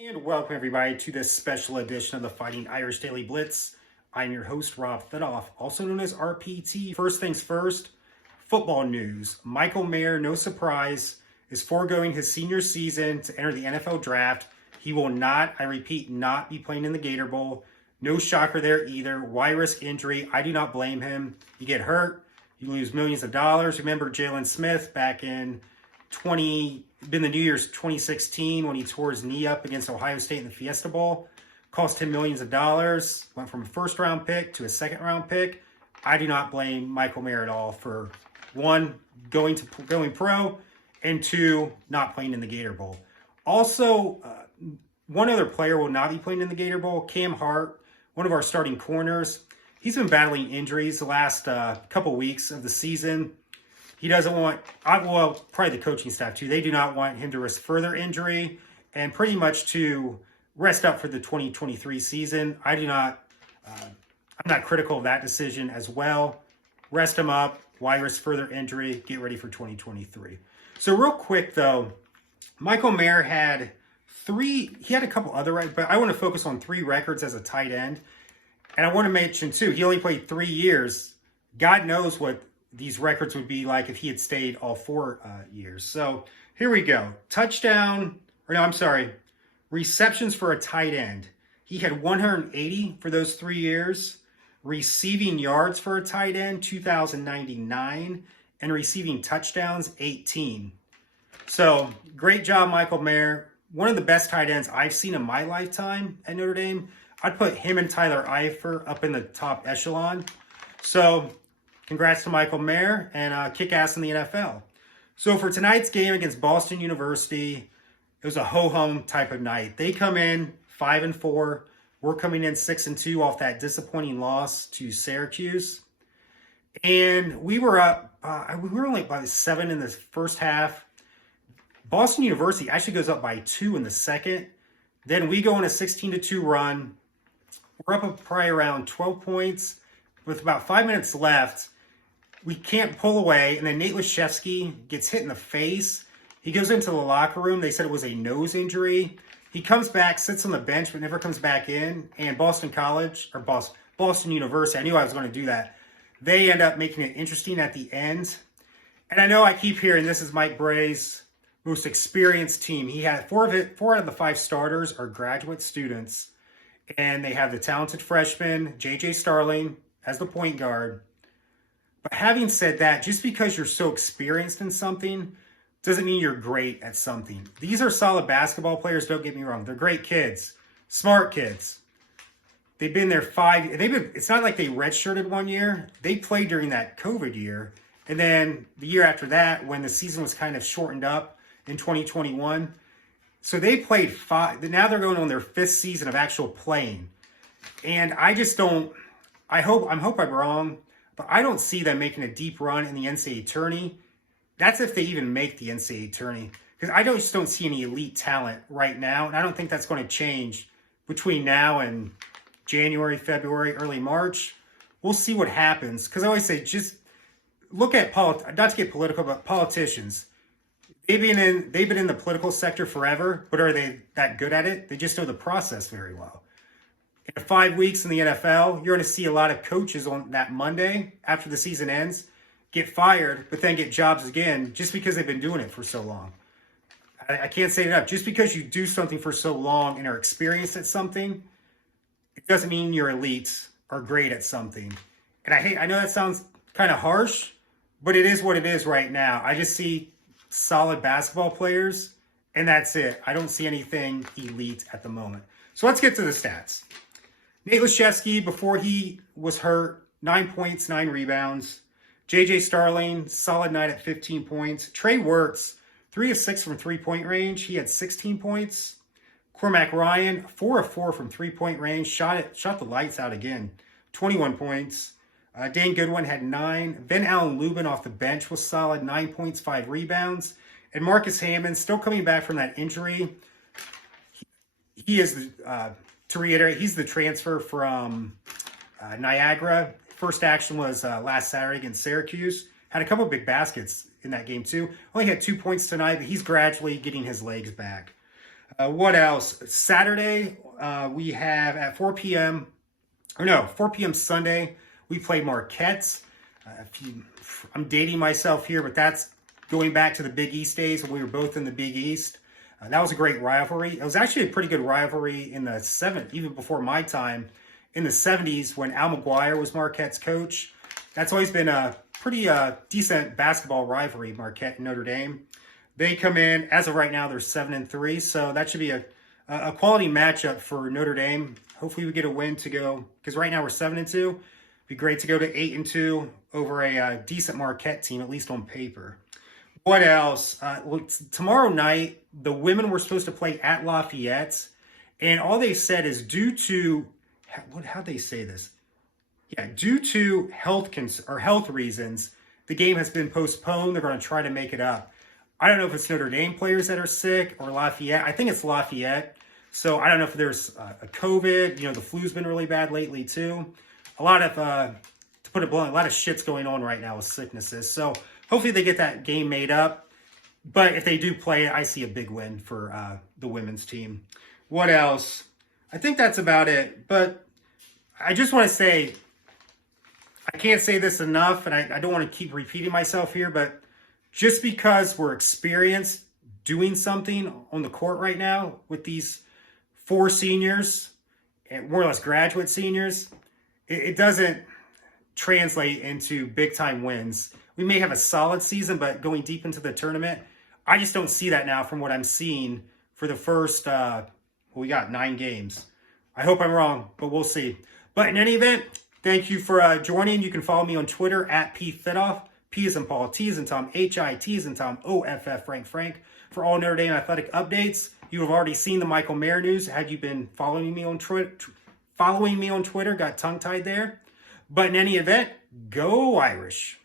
And welcome everybody to this special edition of the Fighting Irish Daily Blitz. I'm your host, Rob Fedoff, also known as RPT. First things first, football news. Michael Mayer, no surprise, is foregoing his senior season to enter the NFL draft. He will not, I repeat, not be playing in the Gator Bowl. No shocker there either. Why risk injury? I do not blame him. You get hurt, you lose millions of dollars. Remember Jalen Smith back in the New Year's 2016 when he tore his knee up against Ohio State in the Fiesta Bowl. Cost him millions of dollars. Went from a first-round pick to a second-round pick. I do not blame Michael Mayer at all for, one, going pro, and two, not playing in the Gator Bowl. Also, one other player will not be playing in the Gator Bowl, Cam Hart, one of our starting corners. He's been battling injuries the last couple weeks of the season. He doesn't want, probably the coaching staff too, they do not want him to risk further injury and pretty much to rest up for the 2023 season. I'm not critical of that decision as well. Rest him up, why risk further injury, get ready for 2023. So real quick though, Michael Mayer had he had a couple other records, but I want to focus on 3 records as a tight end. And I want to mention too, he only played 3 years. God knows what these records would be like if he had stayed all 4 years. So here we go. Receptions for a tight end. He had 180 for those 3 years. Receiving yards for a tight end, 2,099. And receiving touchdowns, 18. So great job, Michael Mayer. One of the best tight ends I've seen in my lifetime at Notre Dame. I'd put him and Tyler Eifert up in the top echelon. So congrats to Michael Mayer and kick ass in the NFL. So for tonight's game against Boston University, it was a ho-hum type of night. They come in 5-4. We're coming in 6-2 off that disappointing loss to Syracuse. And we were up, we were only by 7 in the first half. Boston University actually goes up by 2 in the second. Then we go on a 16-2 run. We're up probably around 12 points with about 5 minutes left. We can't pull away, and then Nate Laszewski gets hit in the face. He goes into the locker room. They said it was a nose injury. He comes back, sits on the bench, but never comes back in. And Boston University, I knew I was going to do that. They end up making it interesting at the end. And I know I keep hearing this is Mike Bray's most experienced team. He had 4 out of the 5 starters are graduate students. And they have the talented freshman, J.J. Starling, as the point guard. But having said that, just because you're so experienced in something doesn't mean you're great at something. These are solid basketball players, don't get me wrong. They're great kids, smart kids. They've been there it's not like they redshirted 1 year. They played during that COVID year. And then the year after that, when the season was kind of shortened up in 2021. So they played 5. Now they're going on their 5th season of actual playing. And I just don't, I hope I'm wrong, but I don't see them making a deep run in the NCAA tourney. That's if they even make the NCAA tourney. Because I just don't see any elite talent right now. And I don't think that's going to change between now and January, February, early March. We'll see what happens. Because I always say, just look at, not to get political, but politicians. They've been in the political sector forever, but are they that good at it? They just know the process very well. In 5 weeks in the NFL, you're going to see a lot of coaches on that Monday after the season ends get fired, but then get jobs again just because they've been doing it for so long. I can't say it enough. Just because you do something for so long and are experienced at something, it doesn't mean you're elite or great at something. And I know that sounds kind of harsh, but it is what it is right now. I just see solid basketball players, and that's it. I don't see anything elite at the moment. So let's get to the stats. Nate Laszewski, before he was hurt, 9 points, 9 rebounds. J.J. Starling, solid night at 15 points. Trey Wirtz, 3 of 6 from three-point range. He had 16 points. Cormac Ryan, 4 of 4 from three-point range. Shot the lights out again. 21 points. Dane Goodwin had 9. Ben Allen Lubin off the bench was solid. 9 points, 5 rebounds. And Marcus Hammond, still coming back from that injury. He is, to reiterate, he's the transfer from Niagara. First action was last Saturday against Syracuse. Had a couple big baskets in that game too. Only had 2 points tonight, but he's gradually getting his legs back. What else? Saturday, we have at 4 p.m. Or no, 4 p.m. Sunday, we play Marquette. I'm dating myself here, but that's going back to the Big East days when we were both in the Big East. That was a great rivalry. It was actually a pretty good rivalry in the 7th, even before my time, in the 70s when Al McGuire was Marquette's coach. That's always been a pretty decent basketball rivalry, Marquette and Notre Dame. They come in, as of right now, they're 7-3, so that should be a quality matchup for Notre Dame. Hopefully we get a win to go, because right now we're 7-2. It'd be great to go to 8-2 over a decent Marquette team, at least on paper. What else? Tomorrow night, the women were supposed to play at Lafayette, and all they said is due to, how'd they say this? Yeah, due to health reasons, the game has been postponed. They're going to try to make it up. I don't know if it's Notre Dame players that are sick or Lafayette. I think it's Lafayette. So I don't know if there's a COVID. The flu's been really bad lately too. A lot of, to put it bluntly, a lot of shit's going on right now with sicknesses. So hopefully they get that game made up. But if they do play it, I see a big win for the women's team. What else? I think that's about it. But I just want to say, I can't say this enough, and I don't want to keep repeating myself here, but just because we're experienced doing something on the court right now with these 4 seniors, and more or less graduate seniors, it doesn't translate into big-time wins. We may have a solid season, but going deep into the tournament, I just don't see that now from what I'm seeing for the first, we got 9 games. I hope I'm wrong, but we'll see. But in any event, thank you for joining. You can follow me on Twitter at PFitoff. P as in Paul, T as in Tom, H-I-T as in Tom, O-F-F, Frank, for all Notre Dame athletic updates. You have already seen the Michael Mayer news. Had you been following me on Twitter, got tongue-tied there. But in any event, go Irish.